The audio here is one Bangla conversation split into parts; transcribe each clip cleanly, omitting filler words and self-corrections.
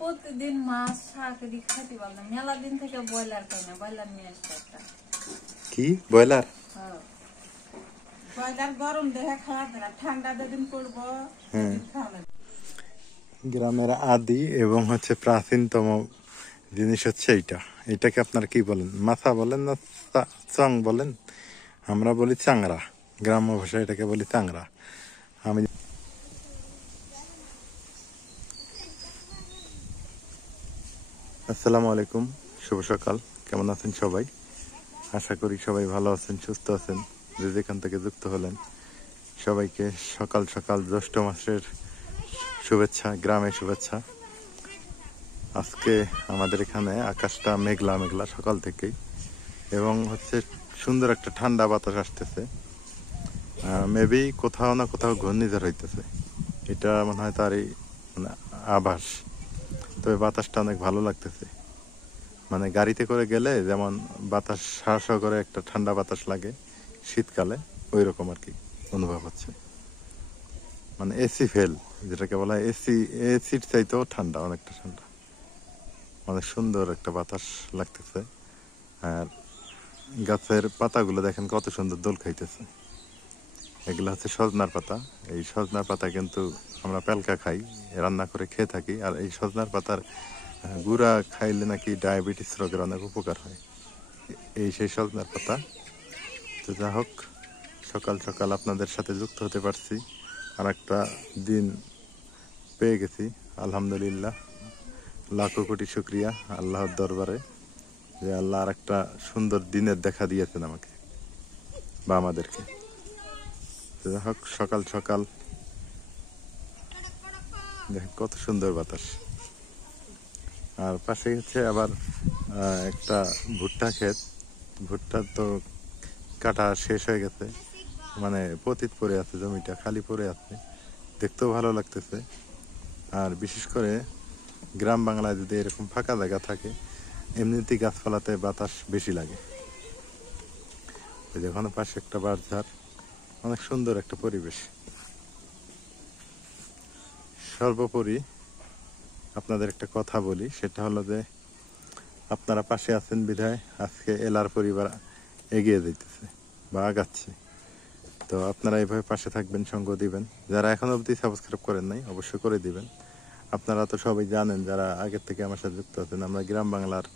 প্রতিদিন মাছ শাক খাইতে পারলাম, মেলা দিন থেকে ব্রয়লার খাই না, ব্রয়লার নিয়ে আসতে একটা। কি ব্রয়লার? ব্রয়লার গরম দেহে খাওয়া যায়, ঠান্ডা যেদিন পড়বো খাওয়া। গ্রামের আদি এবং হচ্ছে প্রাচীনতম জিনিস হচ্ছে এইটা। এটাকে আপনারা কি বলেন? মাথা বলেন না চং বলেন? আমরা বলি চাংরা, গ্রাম্য ভাষায় এটাকে বলি চাংরা। আমি আসসালামু আলাইকুম, শুভ সকাল। কেমন আছেন সবাই? আশা করি সবাই ভালো আছেন, সুস্থ আছেন। যে যেখান থেকে যুক্ত হলেন সবাইকে সকাল সকাল জ্যৈষ্ঠ মাসের শুভেচ্ছা, গ্রামের শুভেচ্ছা। আজকে আমাদের এখানে আকাশটা মেঘলা মেঘলা সকাল থেকেই, এবং হচ্ছে সুন্দর একটা ঠান্ডা বাতাস আসতেছে। মেবি কোথাও না কোথাও ঘূর্ণিঝড় হইতেছে, এটা মনে হয় তারই মানে আভাস। তবে বাতাসটা অনেক ভালো লাগতেছে। মানে গাড়িতে করে গেলে যেমন বাতাস শাঁস করে একটা ঠান্ডা বাতাস লাগে শীতকালে, ওই রকম আর কি অনুভব হচ্ছে। মানে এসি ফেল যেটাকে বলা হয়, এসির চাইতেও ঠান্ডা, অনেকটা ঠান্ডা, অনেক সুন্দর একটা বাতাস লাগতেছে। আর গাছের পাতাগুলো দেখেন কত সুন্দর দোল খাইতেছে। এগুলো হচ্ছে সজনার পাতা। এই সজনার পাতা কিন্তু আমরা পেলকা খাই, রান্না করে খেয়ে থাকি। আর এই সজনার পাতার গুঁড়া খাইলে নাকি ডায়াবেটিস রোগের অনেক উপকার হয়। এই সেই সজনার পাতা। তো যা হোক, সকাল সকাল আপনাদের সাথে যুক্ত হতে পারছি, আর একটা দিন পেয়ে গেছি, আলহামদুলিল্লাহ। লাখো কোটি শুক্রিয়া আল্লাহর দরবারে যে আল্লাহ আর একটা সুন্দর দিনের দেখা দিয়েছেন আমাকে বা আমাদেরকে। তো যাই হোক, সকাল সকাল দেখেন কত সুন্দর বাতাস। আর পাশে হচ্ছে আবার একটা ভুট্টা ক্ষেত। ভুট্টা তো কাটা শেষ হয়ে গেছে, মানে পতিত পড়ে আছে, জমিটা খালি পড়ে আছে, দেখতেও ভালো লাগতেছে। আর বিশেষ করে গ্রাম বাংলায় যদি এরকম ফাঁকা জায়গা থাকে, এমনিতেই গাছপালাতে বাতাস বেশি লাগে। যখন পাশে একটা বাঁশঝাড়, অনেক সুন্দর একটা পরিবেশ। সর্বোপরি আপনাদের একটা কথা বলি, সেটা হলো যে আপনারা পাশে আছেন বিধায় আজকে এলার পরিবার এগিয়ে যেতেছে বা আগাচ্ছে। তো আপনারা এইভাবে পাশে থাকবেন, সঙ্গ দিবেন। যারা এখনো অবধি সাবস্ক্রাইব করেন নাই, অবশ্যই করে দিবেন। আপনারা তো সবাই জানেন, যারা আগের থেকে আমার সাথে যুক্ত আছেন, আমরা গ্রাম বাংলার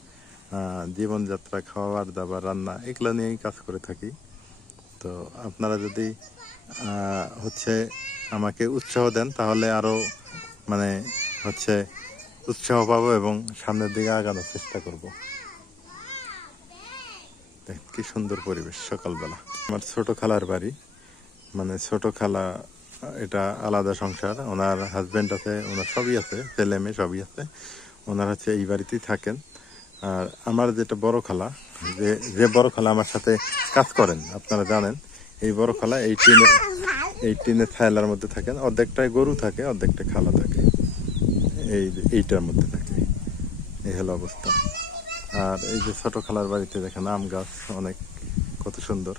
জীবনযাত্রা, খাওয়ার দাবার, রান্না, এগুলো নিয়েই কাজ করে থাকি। তো আপনারা যদি হচ্ছে আমাকে উৎসাহ দেন, তাহলে আরও মানে হচ্ছে উৎসাহ পাবো এবং সামনের দিকে আগানোর চেষ্টা করব। কি সুন্দর পরিবেশ সকালবেলা। আমার ছোট খালার বাড়ি, মানে ছোট খালা এটা আলাদা সংসার, ওনার হাজবেন্ড আছে, ওনার সবই আছে, ছেলে মেয়ে সবই আছে। ওনার হচ্ছে এই বাড়িতেই থাকেন। আর আমার যেটা বড় খালা, যে বড় খালা আমার সাথে কাজ করেন, আপনারা জানেন, এই বড় খালা এই টিনের ছায়ালার মধ্যে থাকেন। অর্ধেকটায় গরু থাকে, অর্ধেকটা খালা থাকে, এইটার মধ্যে থাকে। এই হলো অবস্থা। আর এই যে ছোট খালার বাড়িতে দেখেন আম গাছ অনেক, কত সুন্দর।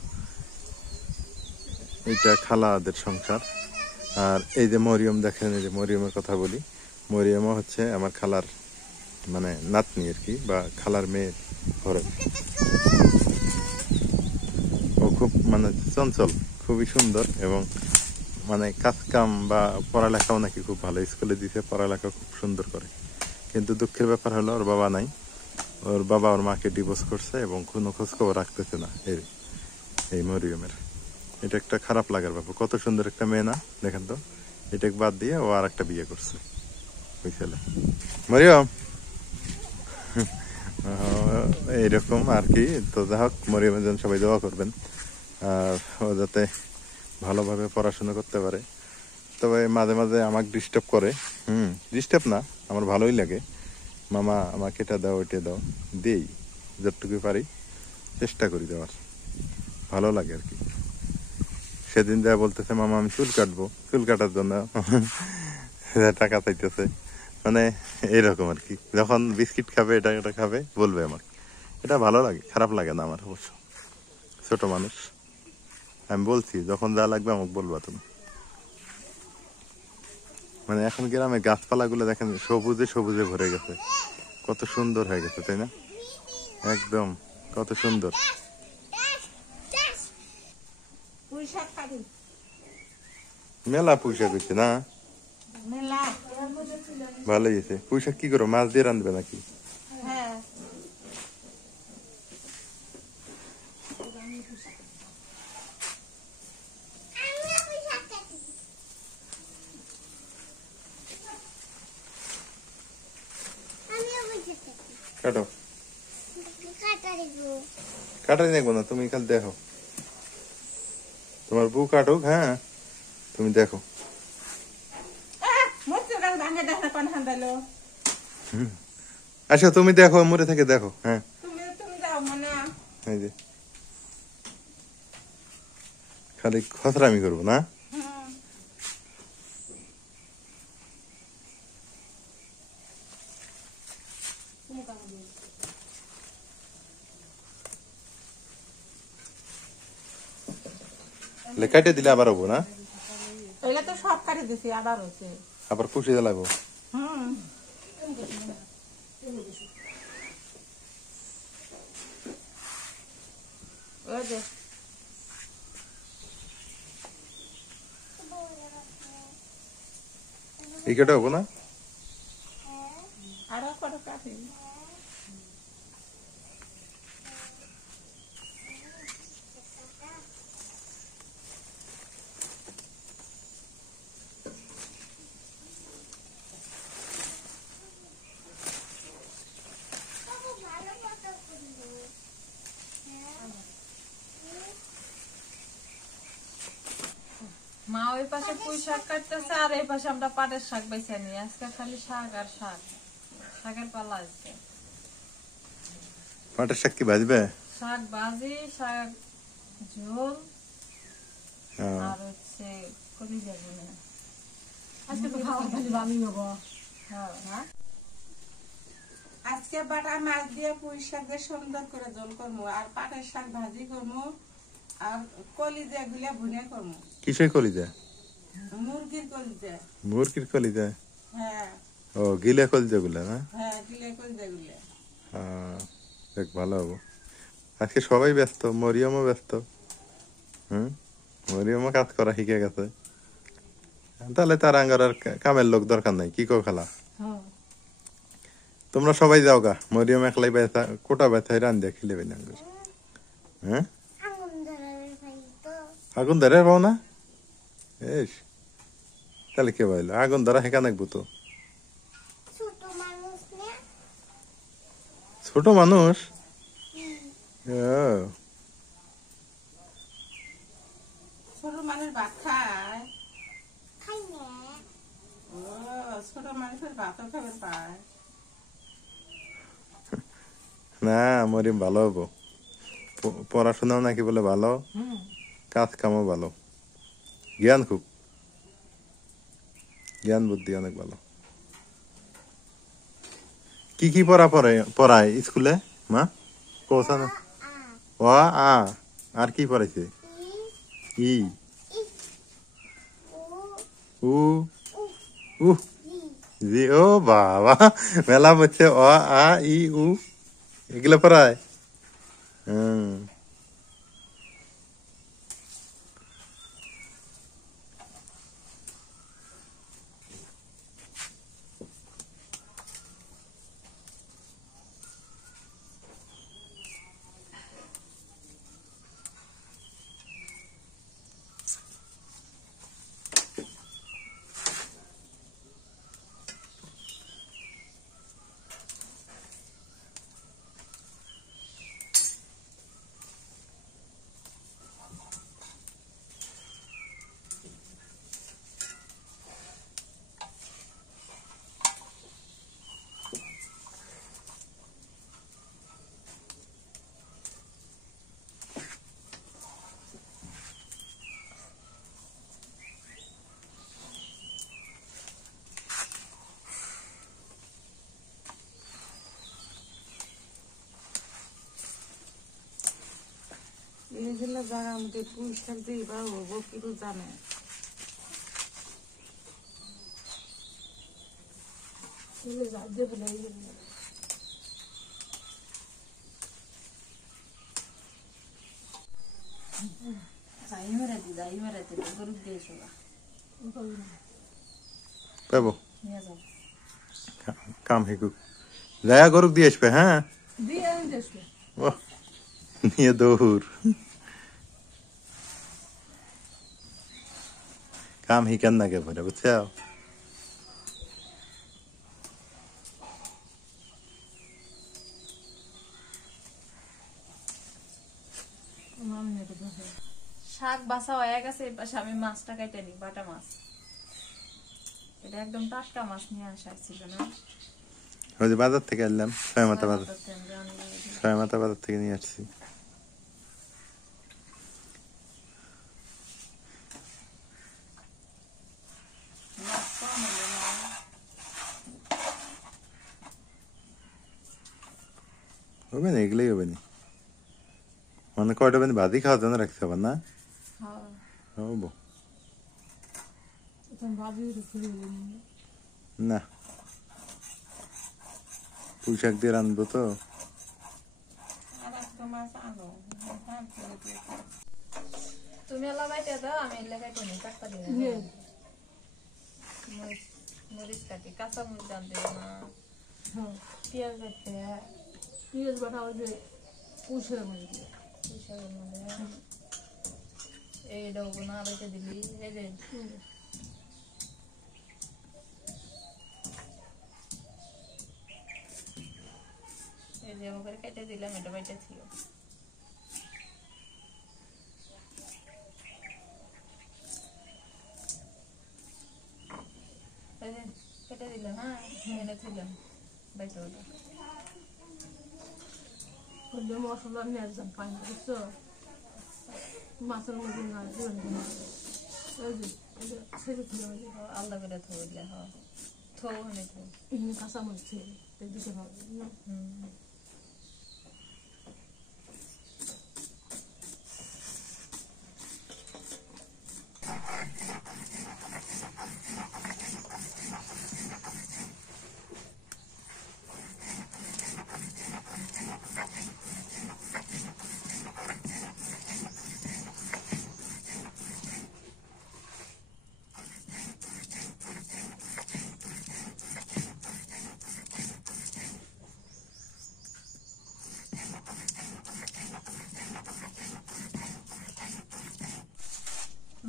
এইটা খালাদের সংসার। আর এই যে মরিয়ম দেখেন, এই যে মরিয়মের কথা বলি, মরিয়মও হচ্ছে আমার খালার মানে নাতনি আর কি, বা খালার মেয়ের ঘরে। ও খুব মানে চঞ্চল, খুবই সুন্দর, এবং মানে কাজ কাম বা পড়ালেখাও নাকি খুব ভালো, স্কুলে দিতে পড়ালেখা খুব সুন্দর করে। কিন্তু দুঃখের ব্যাপার হলো ওর বাবা নাই। ওর বাবা ওর মাকে ডিভোর্স করছে এবং কোনো খোঁজ খবর রাখতেছে না এই মরিয়মের। এটা একটা খারাপ লাগার ব্যাপার। কত সুন্দর একটা মেয়ে না, দেখেন তো। এটাকে বাদ দিয়ে ও আর একটা বিয়ে করছে ওই ছেলে। মরিয়ম এইরকম আর কি। তো যা হোক, মরিয়মের জন্য সবাই দোয়া করবেন, আর ও যাতে ভালোভাবে পড়াশোনা করতে পারে। তবে মাঝে মাঝে আমাকে ডিস্টার্ব করে। ডিস্টার্ব না, আমার ভালোই লাগে। মামা আমাকে এটা দাও, ওইটা দাও, দিই যতটুকু পারি, চেষ্টা করি দেওয়ার, ভালো লাগে আর কি। সেদিন যা বলতেছে, মামা আমি চুল কাটবো, চুল কাটার জন্য টাকা চাইতেছে, মানে এইরকম আর কি। যখন বিস্কিট খাবে, এটা খাবে, বলবে আমার, এটা ভালো লাগে, খারাপ লাগে না আমার অবশ্য। ছোট মানুষ, আমি বলছি যখন যা লাগবে আমাকে বলবা তুমি। মানে এখন গ্রামে গাছপালা গুলো দেখেন সবুজে সবুজে ভরে গেছে, কত সুন্দর হয়ে গেছে তাই না? একদম কত সুন্দর। মেলা পুঁইশাক হয়েছে না? ভালোই হয়েছে। পুঁইশাক কি করো, মাছ দিয়ে রাঁধবে নাকি? কাটো, কাটাই দেখবো না, তুমি খালি দেখো। তোমার বউ কাটুক, হ্যাঁ তুমি দেখো। আচ্ছা তুমি দেখো, মরে থেকে দেখো। হ্যাঁ এই যে খালি খসরামি করবো না? কাটে দিলে আবার হবো না? এগুলা তো সব কাটি দিছি, আবার হয়েছে। আবার পুষে জ্বালাবো। ওই যে এই কাটা হবো না? আরো কত কাটি। মা ওই পাশে পুঁই শাক কাটতেছে আর এই পাশে আমরা পাটের শাক বেছে নিই। আজকে খালি শাক আর শাক, শাকের পালা আছে। পাটের শাক কি ভাজবে? শাক ভাজি, শাক ঝোল আর হচ্ছে কলিজা ভুনা। আজকে তো খাওয়া খালি ভালোই হবো। হ্যাঁ আজকে বাটা মাছ দিয়ে পুঁই শাক দিয়ে সুন্দর করে ঝোল করবো, আর পাটের শাক ভাজি করবো, আর কলিজা গুলা ভুনে করবো। কিসের কলিজা? মুরগির কলিজা। মুরগির কলিজা? হ্যাঁ ও গিলা কলিজা গুলা না? হ্যাঁ, গিলে কলিজা গুলা। দেখ ভালো হবো। আজকে সবাই ব্যস্ত, মরিয়মও ব্যস্ত। মরিয়মও কাজ করা শিখে গেছে, তাহলে তার আঙ্গার আর কামের লোক দরকার নাই। কি কো খালা? তোমরা সবাই যাও গা, মরিয়ম একলাই ব্যথা কোটা ব্যথায় রান দিয়ে খিলেবে না। হ্যাঁ আগুন ধরে পাও না? এস তাহলে কে বললো আগুন ধরা হেঁকা নাকবো তো? ছোট মানুষ? ছোট মানুষ ভাত খায়? ও, ছোট মানুষের ভাতও খাবার পায় না, মরিয়ম ভালো হবো। পড়াশোনাও নাকি বলে ভালো, কাজ কামও ভালো, জ্ঞান খুব, জ্ঞান বুদ্ধি অনেক ভালো। কি কি পড়ায় স্কুলে মা? কোসা না? ও আ আর কি পড়াইছে? ই উ উ জি। ও বাবা, মেলা বলছে অ আ ই উ এগুলো পড়ায়। এইগুলো জায়গা মধ্যে পুঁই শাক দিয়ে বা হবো কিন্তু জানে। পাবো কাম হিকুক যায়া গরুক দিয়ে আসবে হ্যাঁ ও নিয়ে দৌড় কাম হিকেন না কে পরে বুঝছো শাক বাসা হয়ে গেছে, এই পাশে আমি মাছটা কেটে নিই, বাটা মাছ। এটা একদম টাটকা মাছ নিয়ে আসা ছিল না, ওই যে বাজার থেকে আনলাম, ছয় মাথা বাজার থেকে নিয়ে আসছি। হবে না, এগুলোই হবে না। মানে কয়টা বেন ভাজি খাওয়ার জন্য রাখতে হবে না? হবো না, পুঁই শাক দিয়ে রাঁধবো তো। তুমি এলা বাইটে দাও, আমি এলা কাটে নিই, টাটকা দিয়ে মরিচ কাটি, কাঁচা মরিচ দাম দেবো না, পেঁয়াজ কাটতে, পেঁয়াজ বাটা ওই যে পুষের মধ্যে এইটাও না বেটে দিলি, এই যে এই যে আমাকে কেটে দিলাম, এটা বাইটে ছিল। কেটে দিলাম, হ্যাঁ এনে দিলাম বাইটে ওটা। মশলা নিয়ে আসলাম পাই না, বুঝছো? মাছের মধ্যে না আলাদা করে থইলে হয়, থো হলে থো কাঁচা মরিচ দিতে হবে।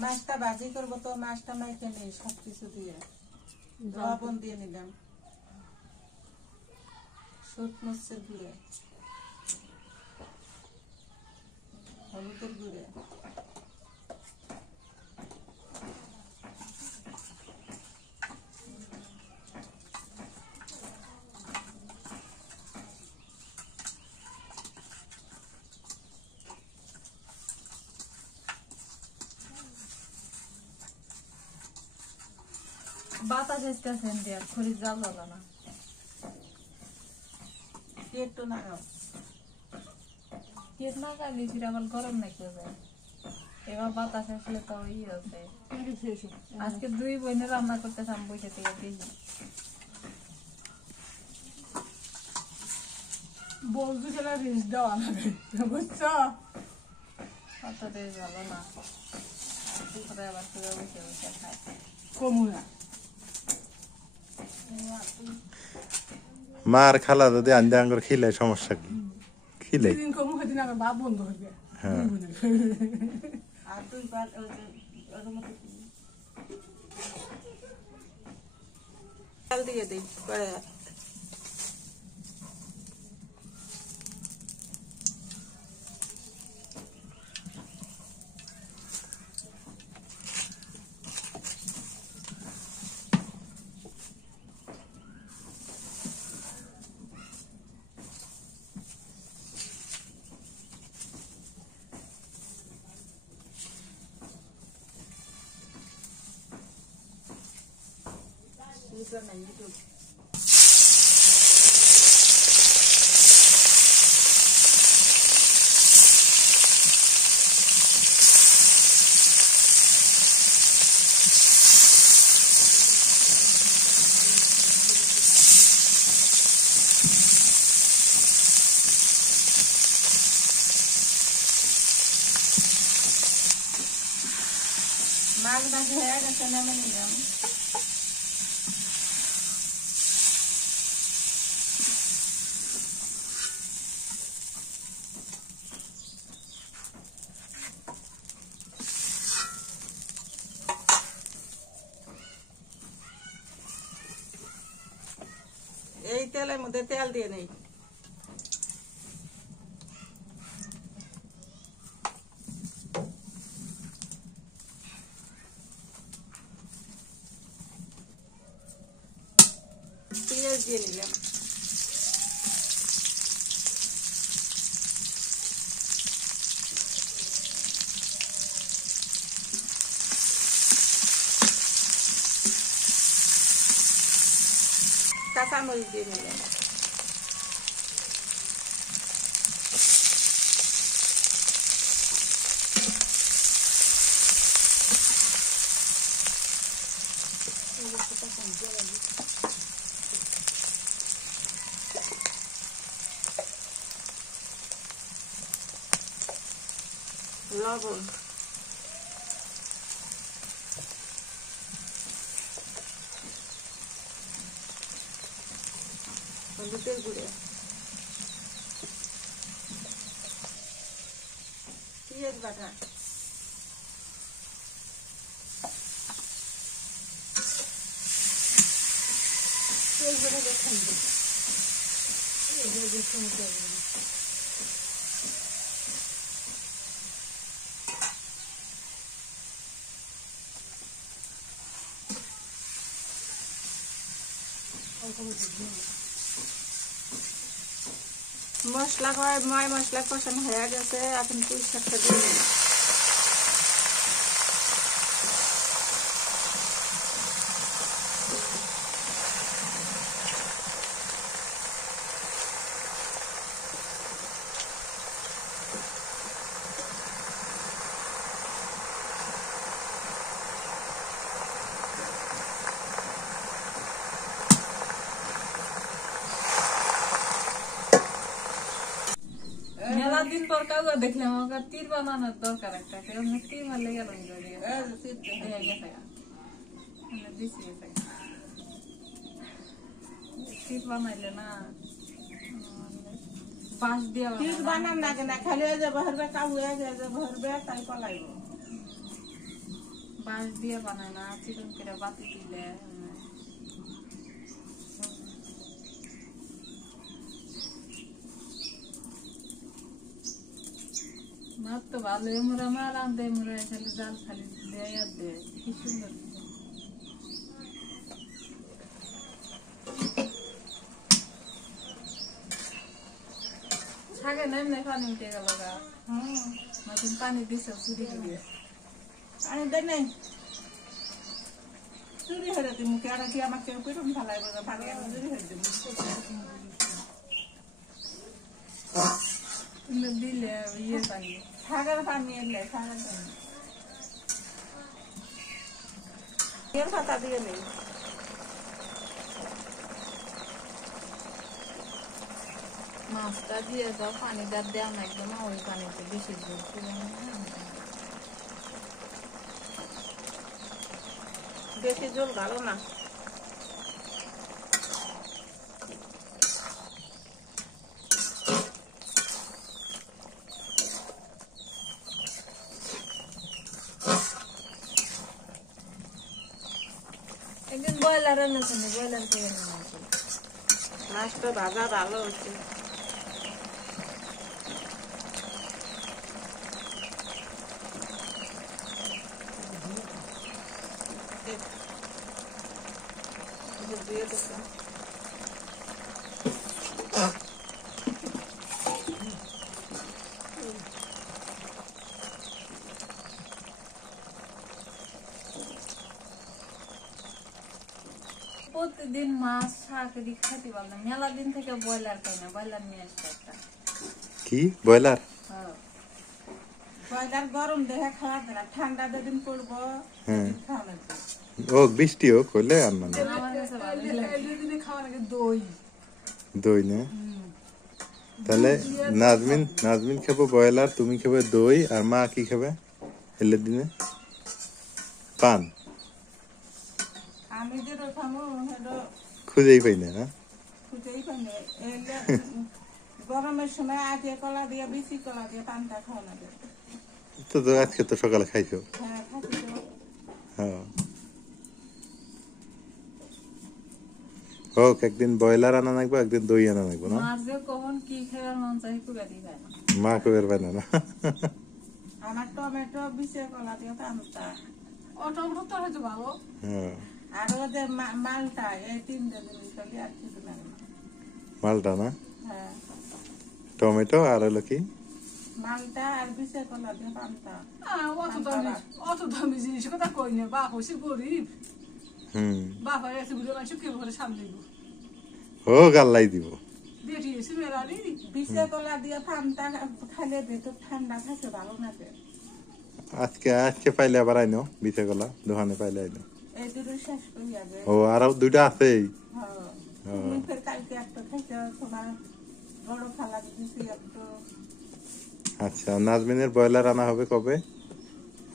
মাছটা ভাজি করবো তো মাছটা মাইকে নেই সবকিছু দিয়ে, লবণ দিয়ে নিলাম, শুট মরিচের গুঁড়ো, হলুদের গুঁড়ো, বাতাস আসতেছেন দিয়ে খড়ি জাল হলো না, একটু নাগাও কেট না খাইলে ফির আবার গরম নাকি যায়, এবার বাতাস আসলে তো ই হচ্ছে। আজকে দুই বোনে রান্না করতেছিলাম বসে থেকে দেখি, বলতে গেলে রিস দেওয়া লাগে, বুঝছো? অত দেশ ভালো না, দুপুরে আবার তুলে বসে বসে খাই। কমুনা মার খালা যদি আন্দে আঙ্গুর খিলে সমস্যা কি? খিলে দিন কমু সেদিন আমার ভাব বন্ধ হয়ে যায়। হ্যাঁ আর দুইবার তেল দিয়ে দিই করে। মাছ ভাজি হয়ে গেছে, নামে নিলাম। এই তেলের মধ্যে তেল দিয়ে নেই। পেঁয়াজ দিয়ে নিলাম। কাঁচামরিচ দিয়ে নিলাম। লবণ, হলুদের গুঁড়ো, পেঁয়াজ বাটা, পেঁয়াজ বাটা দেখেন। মশলা ময় মশলা কষানো হয়ে গেছে, এখন পুঁই শাকটা দিয়ে দিন। মেলা দিন পর কাউকে দেখলাম, আমাকে তীর বানানোর দরকার একটা, কেমন তীর ভালো গেল তীর বানাইলে না বাঁশ দিয়ে তীর বানাম না কেন, খালি যে ভরবে কাউকে যে ভরবে তাই পলাইব। বাঁশ দিয়ে বানায় না, চিকন করে বাতি দিলে মার তো ভালো। এমরা মার আনতে এমরা খালি জাল খালি দেয় আর দেয়, কি সুন্দর। শাকে নেমনে পানি উঠে গেল গা। নতুন পানি দিছে চুরি করে। পানি দেয় নাই, চুরি হয়ে যাচ্ছে মুখে। আর কি আমাকে কিরকম ভালাইব, পানি আমি চুরি হয়ে দেবো। দিলে ইয়ে পানি, শাকের পানি এলে শাকের পানি এর পাতা দিয়ে নেই। মাছটা দিয়ে দাও, পানিটা দেওয়া না একদম, ওই পানিতে বেশি জল বেশি জল ভালো না। একদিন ব্রয়লার এনেছেন, ব্রয়লার খেয়ে মাছটা ভাজা ভালো হচ্ছে। দিয়ে দিচ্ছি। প্রতিদিন মাছ শাক এদিক খাইতে পারলাম, মেলা দিন থেকে ব্রয়লার খাই না, ব্রয়লার নিয়ে আসছে একটা। কি ব্রয়লার? ব্রয়লার গরম দেখে খাওয়া যায় না, ঠান্ডা যেদিন পড়বো খাওয়া লাগবে। ও বৃষ্টি হোক হলে আর মানে আমার কাছে ভালো লাগে। খাওয়ার আগে দই দই না, তাহলে নাজমিন খাবো ব্রয়লার, তুমি খাবে দই, আর মা কি খাবে এলে দিনে? পান আমি যে খামো সেটা খুঁজেই পাই না, না? খুঁজেই পাই না। এলে গরমের সময় আগে কলা দিয়ে বেশি কলা দিয়ে পানটা খাওয়ানো যায়। তো আজকে তো সকালে খাইছো। হ্যাঁ খাচ্ছি তো। হ্যাঁ হোক, একদিন ব্রয়লার আনা লাগবে, একদিন দই আনা লাগবে, না? মার যে কখন কি খেয়ে মন চাই কুড়া দিবে না। মা কবের পায় না, না? আমার টমেটো বিচে কলা দিয়ে পানটা অটোমেটিক তো হয়তো ভালো। হ্যাঁ আর ওদের মালটা এই তিনটে জিনিস খালি আর কিছু লাগে না। মালটা, না? হ্যাঁ টমেটো আর হলো কি? মালটা আর বিচে কলা দিয়ে পানটা। অত দামি জিনিস কথা কই না, বাপ হয়েছে গরিব, হুম বাপ হয়ে গেছে বুঝে মানুষ কে ঘরে সামনে হোক, আল্লাহ দিব। দেখিয়েছি মেলারি। বিচে কলা দিয়ে পানটা খাইলে ভেতর ঠান্ডা থাকে, ভালো লাগে। আজকে পাইলে আবার আইনো বিচে গলা দোকানে পাইলে আইনো। এই দুটো শেষ করি আগে। ও আরো দুইটা আছেই। হ্যাঁ তুমি ফের কালকে একটা খাইতে তোমার বড় খালা দিছি একটু। আচ্ছা, নাজমিনের ব্রয়লার আনা হবে কবে?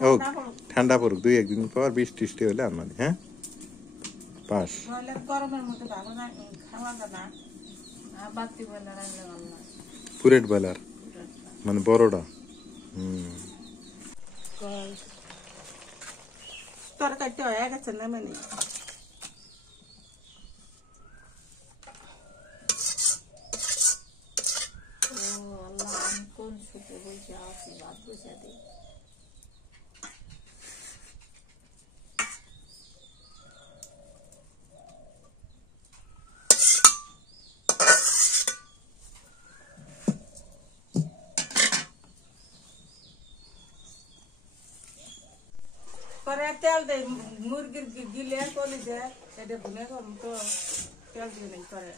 ও ঠান্ডা পড়ুক, 2-1 দিন পর বৃষ্টি টিষ্টি হলে আনবানি। হ্যাঁ পাস। ব্রয়লার গরমের মধ্যে ভালো না, খাওয়া যায় না। আর বাতি বলে রাখলে ভালো লাগে। পুরেট ব্রয়লার মানে বড়টা। হুম তরকারিটা হয়ে গেছে না মানে। ও আল্লাহ, আমি কোন সুখে বসে আছি, ভাত বসে দিই। পরে তেল দেয় মুরগির গিলে কলি দেয়, এটা ভুনে করুন তো তেল দিয়ে নেই করে।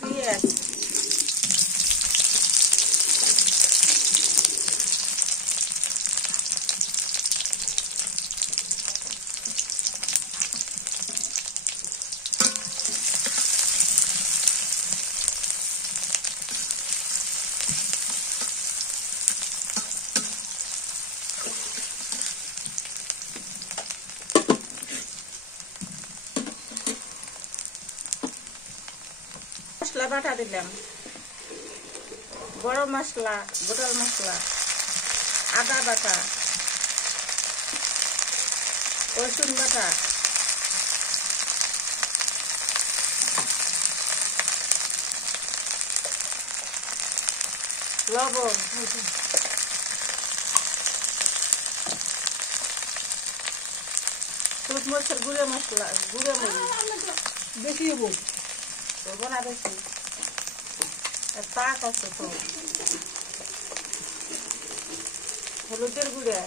পেঁয়াজ মশলা বাটা দিলাম, গরম মশলা, গোটাল মশলা, আদা বাটা, রসুন বাটা, লবণ, হলুদ মরিচের গুঁড়ো মশলা, গুঁড়ো মরিচ দেখিয়ে বল করবো না বেশি, পাক আছে তো, হলুদের গুঁড়া,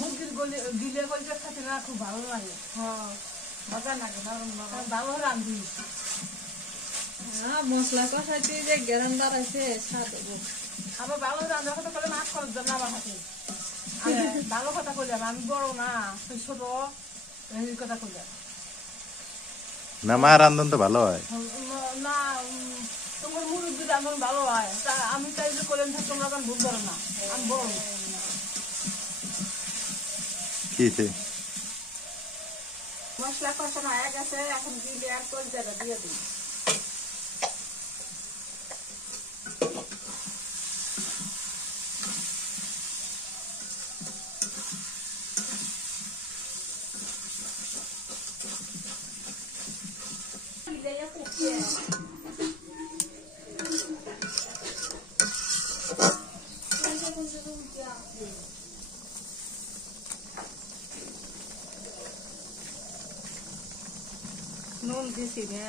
মুরগির গিলে গলিটা খেতে না খুব ভালো লাগে। হ্যাঁ মজা লাগে নরম নরম। ভালো রান্ধি হ্যাঁ, মশলা কষাইতে যে গেরান দাঁড়াইছে স্বাদ হবো। আবার ভালো রান্নার কথা বলে মাছ খরচ দেন আমার হাতে। ভালো কথা কইলাম, আমি বড় না, তুই ছোট, এই কথা কইলাম না, মা রান্ধন তো ভালো হয়। না। তোমার মুরব্বী রান্ধন ভালো হয়, আমি চাইলে করলেন তোমরা এখন ভুল করো না, আমি বড়। কি হয়েছে? মশলা কষানো হয়ে গেছে, এখন দিলে আর কলজাটা দিয়ে দিই। দিছি না।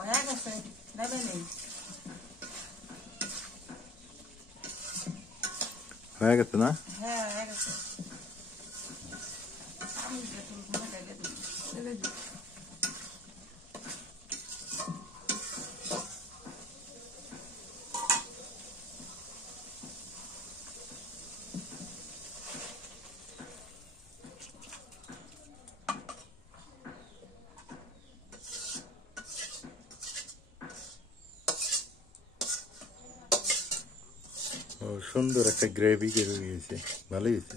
হয়ে গেছে, দেবে নেই। হয়ে গেছে না? হ্যাঁ, হয়ে গেছে। আমি যেটুকু মনে ঢেলে দিই। ঢেলে দিই। ও সুন্দর একটা গ্রেভি বের হয়ে গেছে, ভালোই হয়েছে।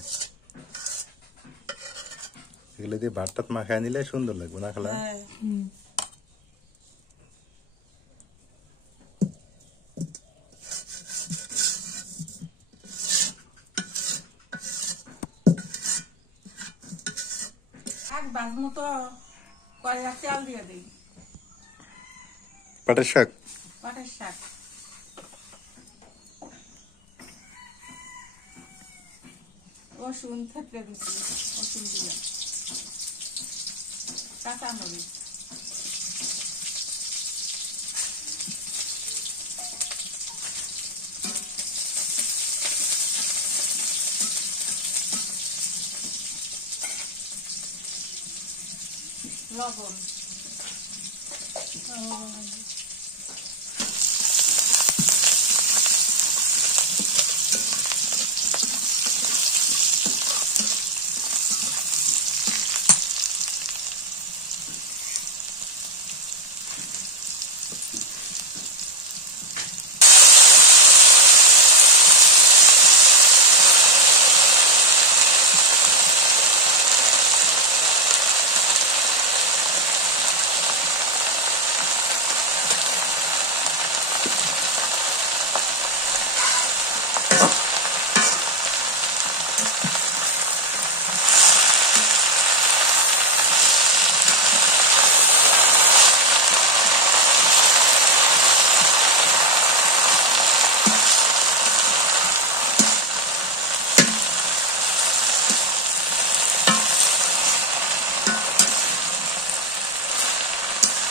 এগুলো দিয়ে ভাত টাত মাখায় নিলে সুন্দর লাগবে না খালা? হ্যাঁ। এক বাজ মতো কয়লা চাল দিয়ে দিই। পাটের শাক পাটের শাক। রসুন থেতলে দিচ্ছি, রসুন দিলাম, কাঁচামরিচ, লবণ,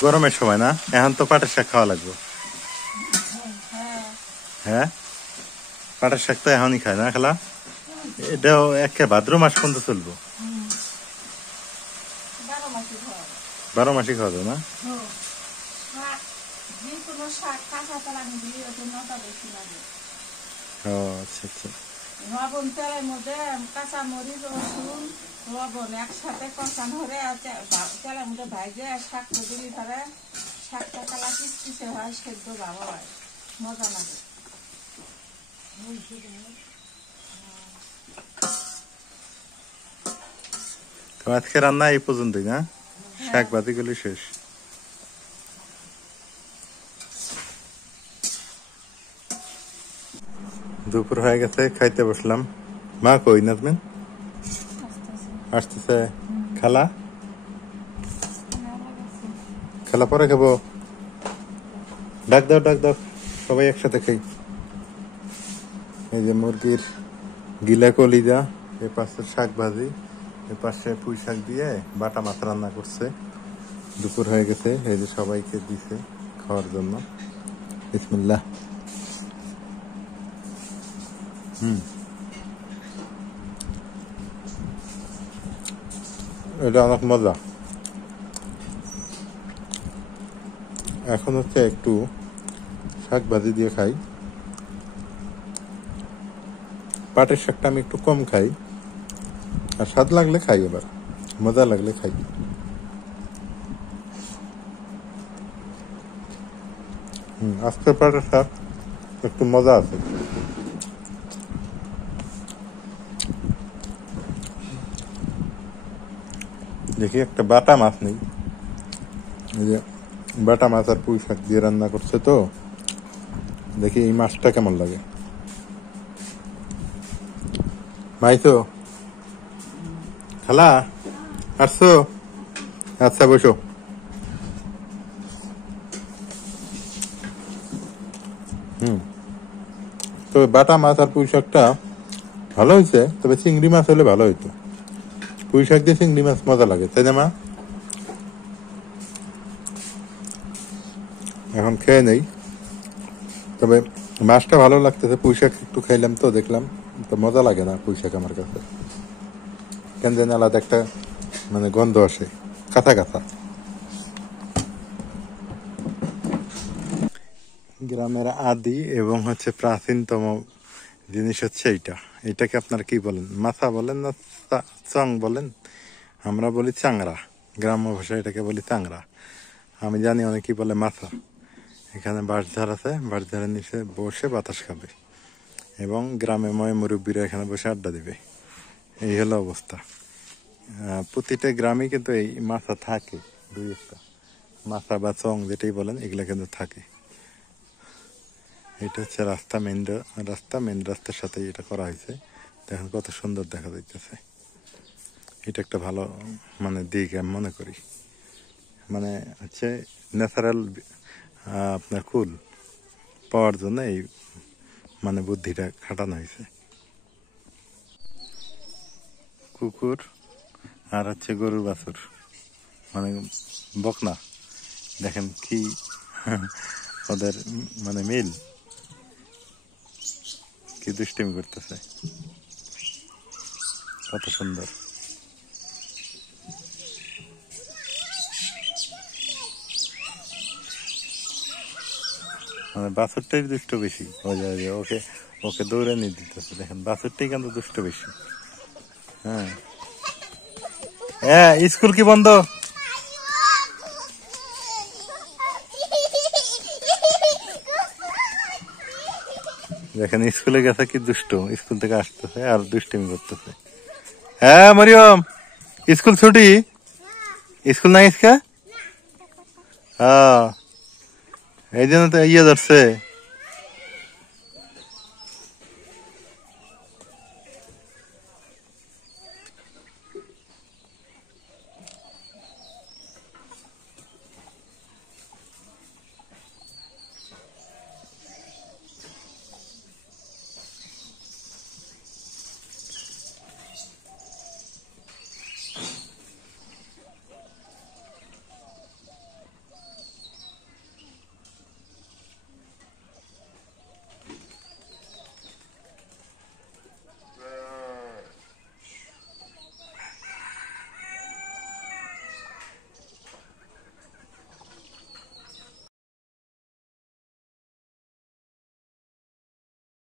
গরমের সময় না, এখন তো পাটের শাক খাওয়া লাগবে। হ্যাঁ, পাটের শাক তো এখনই খায় না খালা? এটাও একে ভাদ্র মাস পর্যন্ত চলবো, 12 মাসই হয়। 12 মাসই খাওয়া যাবে না? শাক, যে কোনো শাক কাঁচা তেল দিলে ওটা নটা বেশি লাগে। ও আচ্ছা আচ্ছা। লবণ তেলের মধ্যে কাঁচা মরিচ, রসুন, লবণ একসাথে কষানো হলে তেলের মধ্যে ভাজে শাকটা দিলে তারা শাকটা কালা কিচকিচে হয়, সেদ্ধ ভালো হয়, মজা লাগে। তো আজকে রান্না এই পর্যন্তই না? শাক ভাজি গুলি শেষ। দুপুর হয়ে গেছে, খাইতে বসলাম। মা কই নাজমিন? আসতেছে। খালা? খালা পরে খাবো। ডাক দাও ডাক দাও, সবাই একসাথে খাই। এই যে মুরগির গিলা কলিজা, এ পাশে শাক ভাজি, এ পাশে পুঁই শাক দিয়ে বাটা মাছ রান্না করছে। দুপুর হয়ে গেছে, এই যে সবাইকে দিছে খাওয়ার জন্য। বিসমিল্লাহ। এটা অনেক মজা। এখন হচ্ছে একটু শাক ভাজি দিয়ে খাই। পাটের শাকটা আমি একটু কম খাই, আর স্বাদ লাগলে খাই, আবার মজা লাগলে খাই। আজকের পাটের শাক একটু মজা আছে। দেখি একটা বাটা মাছ নেই, এই যে বাটা মাছ আর পুঁই শাক দিয়ে রান্না করছে, তো দেখি এই মাছটা কেমন লাগে। মাইতো খালা আসছো? আচ্ছা বসো। তো বাটা মাছ আর পুঁই শাকটা ভালো হয়েছে, তবে চিংড়ি মাছ হলে ভালো হইতো। পুঁই শাক দিয়ে চিংড়ি মাছ মজা লাগে, তাই না মা? এখন খেয়ে নেই, তবে মাছটা ভালো লাগতেছে। পুঁই শাক একটু খাইলাম তো দেখলাম তো মজা লাগে না পুঁই শাক আমার কাছে, কেন যেন আলাদা একটা মানে গন্ধ আসে, কাঁচা কাঁচা। গ্রামের আদি এবং হচ্ছে প্রাচীনতম জিনিস হচ্ছে এইটা। এটাকে আপনারা কি বলেন, মাথা বলেন না চং বলেন? আমরা বলি চাংরা, গ্রাম্য ভাষায় এটাকে বলি চাংরা। আমি জানি অনেকেই বলে মাথা। এখানে বাঁশঝাড় আছে, বাঁশঝাড়ের নিচে বসে বাতাস খাবে এবং গ্রামে ময় মুরব্বীরা এখানে বসে আড্ডা দিবে। এই হলো অবস্থা। প্রতিটা গ্রামে কিন্তু এই মাথা থাকে, দুই একটা মাথা বা চং যেটাই বলেন, এগুলা কিন্তু থাকে। এটা হচ্ছে রাস্তা, মেন রাস্তার সাথে এটা করা হয়েছে। দেখেন কত সুন্দর দেখা যাইতেছে। এটা একটা ভালো মানে দিক আমি মনে করি, মানে হচ্ছে ন্যাচারাল আপনার কুল পাওয়ার জন্য এই মানে বুদ্ধিটা খাটানো হয়েছে। কুকুর আর হচ্ছে গরুর বাছুর মানে বকনা, দেখেন কি ওদের মানে মিল, কি দুষ্টিমি করতেছে, কত সুন্দর। মানে বাছুরটাই দুষ্ট বেশি, ওকে ওকে দৌড়ে নিয়ে দিতেছে। দেখেন বাছুরটাই কিন্তু দুষ্ট বেশি। হ্যাঁ হ্যাঁ, স্কুল কি বন্ধ? দেখেন স্কুলে গেছে কি দুষ্ট, স্কুল থেকে আসতেছে আর দুষ্টিমি করতেছে। হ্যাঁ মরিয়ম, স্কুল ছুটি? স্কুল নাই আজকে? হ্যাঁ, এই জন্য তো ইয়ে ধরছে।